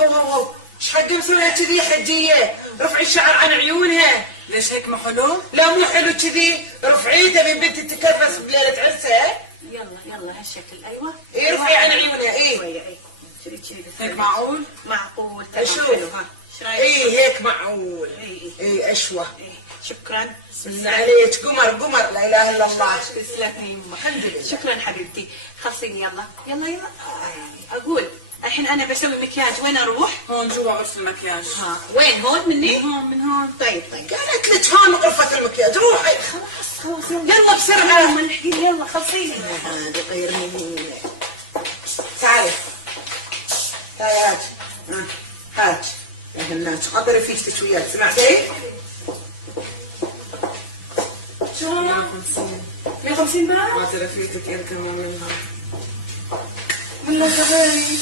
هو ايش حق مسويها كذي حجيه؟ رفعي الشعر عن عيونها. ليش هيك ما حلو؟ لا مو حلو كذي، رفعيه تبي بنتي تتكرفس بليله عرسها. يلا هالشكل. ايوه اي رفعي عن عيونها. اي كذي هيك معقول؟ معقول. اشوف. حلو. ها ايش رايك؟ اي هيك معقول. اي اشوه. شكرا. بسم الله عليك. قمر لا اله الا الله. تسلمي يمه. الحمد لله. شكرا حبيبتي. خلصيني يلا. اقول الحين انا بسوي مكياج، وين اروح؟ هون جوا غرفة المكياج. ها وين؟ هون مني؟ من هون. طيب قالت لك هون غرفه المكياج، روحي. خلاص يلا بسرعه. ما الحين يلا خلصيني. هذه غير مهمه. تعالي هاج هاج يا هنات، حضري فيك وياك، سمعتي؟ شو 150 150 بقى؟ ما ترى فيتك كمان منها. والله زغير.